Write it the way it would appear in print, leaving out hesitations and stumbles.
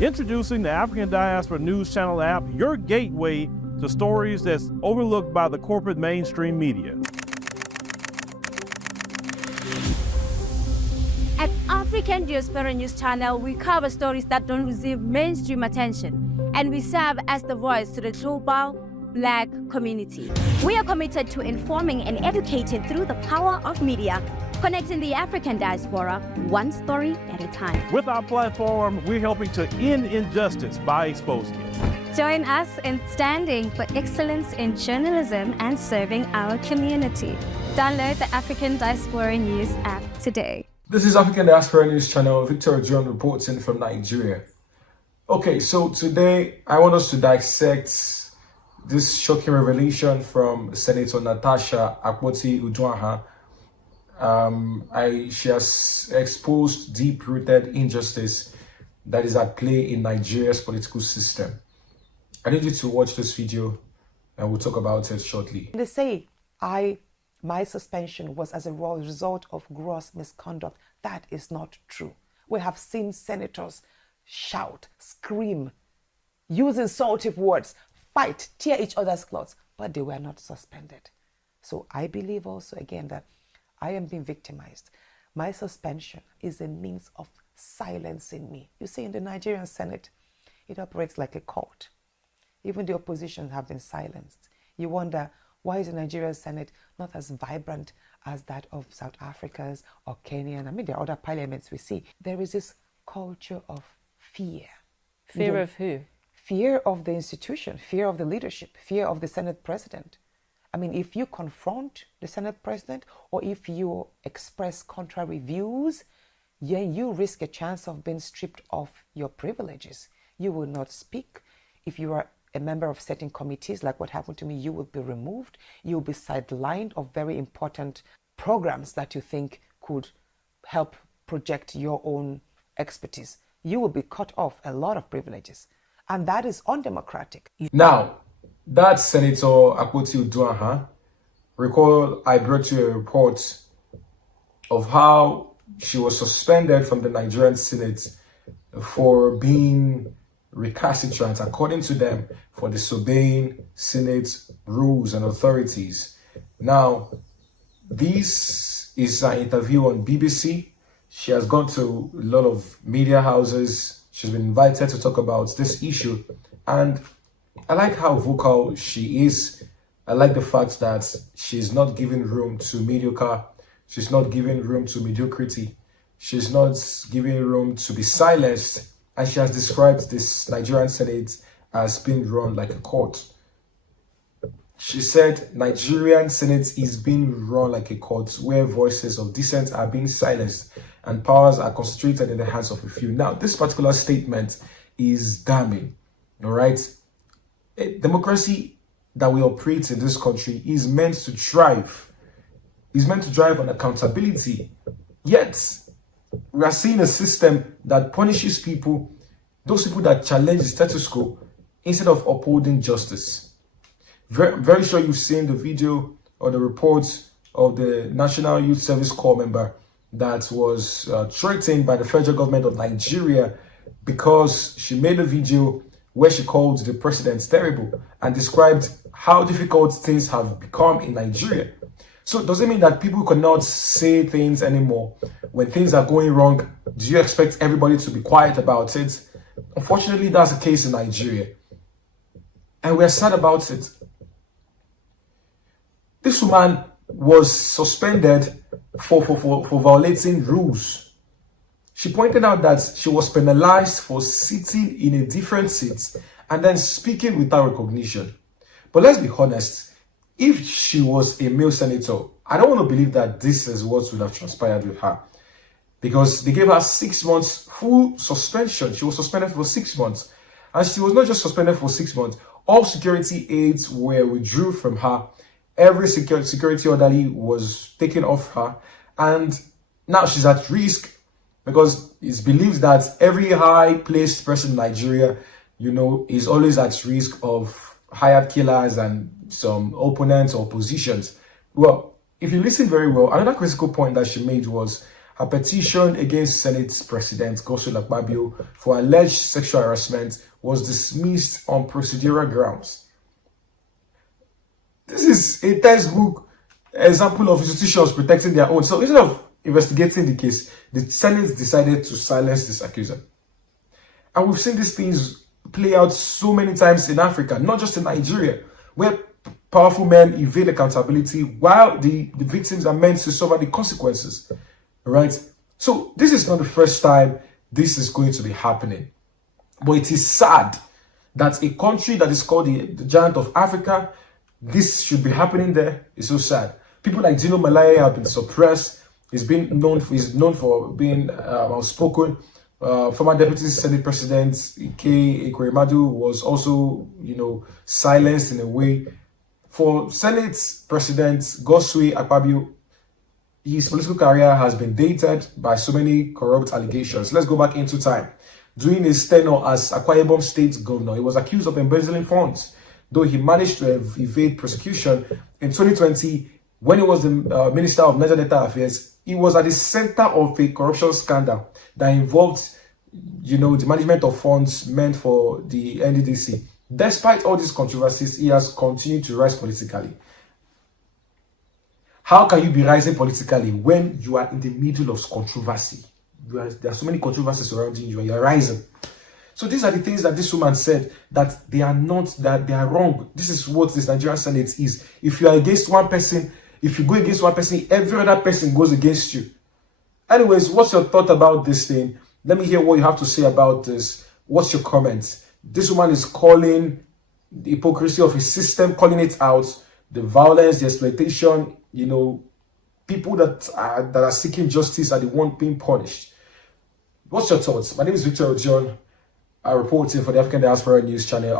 Introducing the African Diaspora News Channel app, your gateway to stories that's overlooked by the corporate mainstream media. At African Diaspora News Channel, we cover stories that don't receive mainstream attention, and we serve as the voice to the global Black community. We are committed to informing and educating through the power of media, connecting the African diaspora one story at a time. With our platform, we're helping to end injustice by exposing it. Join us in standing for excellence in journalism and serving our community. Download the African Diaspora News app today. This is African Diaspora News Channel. Victor Odion reports in from Nigeria. Okay, so today I want us to dissect this shocking revelation from Senator Natasha Akpoti Uduaghan. She has exposed deep-rooted injustice that is at play in Nigeria's political system. I need you to watch this video and we'll talk about it shortly. They say my suspension was as a result of gross misconduct. That is not true. We have seen senators shout, scream, use insultive words, fight, tear each other's clothes, but they were not suspended. So I believe also again that I am being victimized. My suspension is a means of silencing me. You see, in the Nigerian Senate, it operates like a cult. Even the opposition have been silenced. You wonder, why is the Nigerian Senate not as vibrant as that of South Africa's or Kenyan? I mean, there are other parliaments we see. There is this culture of fear. Fear of who? Fear of the institution, fear of the leadership, fear of the Senate president. I mean, if you confront the Senate president or if you express contrary views, then you risk a chance of being stripped of your privileges. You will not speak. If you are a member of certain committees, like what happened to me, you will be removed. You will be sidelined of very important programs that you think could help project your own expertise. You will be cut off a lot of privileges. And that is undemocratic. Now, that's Senator Akpoti Uduaghan. Recall I brought you a report of how she was suspended from the Nigerian Senate for being recalcitrant, according to them, for disobeying Senate rules and authorities. Now, this is an interview on BBC. She has gone to a lot of media houses. She's been invited to talk about this issue. And I like how vocal she is. I like the fact that she's not giving room to mediocre. She's not giving room to mediocrity. She's not giving room to be silenced. And she has described this Nigerian Senate as being run like a court. She said Nigerian Senate is being run like a court where voices of dissent are being silenced and powers are concentrated in the hands of a few. Now, this particular statement is damning, all right? Democracy that we operate in this country is meant to thrive. Is meant to drive on accountability. Yet, we are seeing a system that punishes people, those people that challenge the status quo, instead of upholding justice. Very sure you've seen the video or the reports of the National Youth Service Corps member that was threatened by the federal government of Nigeria because she made a video where she called the president terrible and described how difficult things have become in Nigeria. So does it mean that people cannot say things anymore when things are going wrong? Do you expect everybody to be quiet about it? Unfortunately, that's the case in Nigeria. And we're sad about it. This woman was suspended for violating rules. She pointed out that she was penalized for sitting in a different seat and then speaking without recognition. But let's be honest, if she was a male senator, I don't want to believe that this is what would have transpired with her. Because they gave her 6 months full suspension. She was suspended for 6 months. And she was not just suspended for 6 months. All security aids were withdrew from her. Every security orderly was taken off her. And now she's at risk because it's believed that every high-placed person in Nigeria, is always at risk of hired killers and some opponents or oppositions. Well, if you listen very well, another critical point that she made was her petition against Senate President Godswill Akpabio for alleged sexual harassment was dismissed on procedural grounds. This is a textbook example of institutions protecting their own. So instead of investigating the case, the Senate decided to silence this accuser. And we've seen these things play out so many times in Africa, not just in Nigeria, where powerful men evade accountability while the victims are meant to suffer the consequences. Right? So this is not the first time this is going to be happening. But it is sad that a country that is called the giant of Africa, this should be happening there. It's so sad. People like Dino Malaya have been suppressed. He's known for being outspoken. Former Deputy Senate President Ike Ekweremadu was also, silenced in a way. For Senate President Godswill Akpabio, his political career has been dated by so many corrupt allegations. Let's go back into time. During his tenure as Akwa Ibom State Governor, he was accused of embezzling funds, though he managed to evade prosecution. In 2020, when he was the Minister of Niger Delta Affairs, he was at the center of a corruption scandal that involved, the management of funds meant for the NDDC. Despite all these controversies, he has continued to rise politically. How can you be rising politically when you are in the middle of controversy? There are so many controversies surrounding you and you are rising. So these are the things that this woman said, that they are wrong. This is what this Nigerian Senate is. If you are against one person, if you go against one person, every other person goes against you. Anyways, what's your thought about this thing? Let me hear what you have to say about this. What's your comments? This woman is calling the hypocrisy of his system, calling it out, the violence, the exploitation, people that are seeking justice are the one being punished. What's your thoughts? My name is Victor Odion. I report for the African Diaspora News Channel.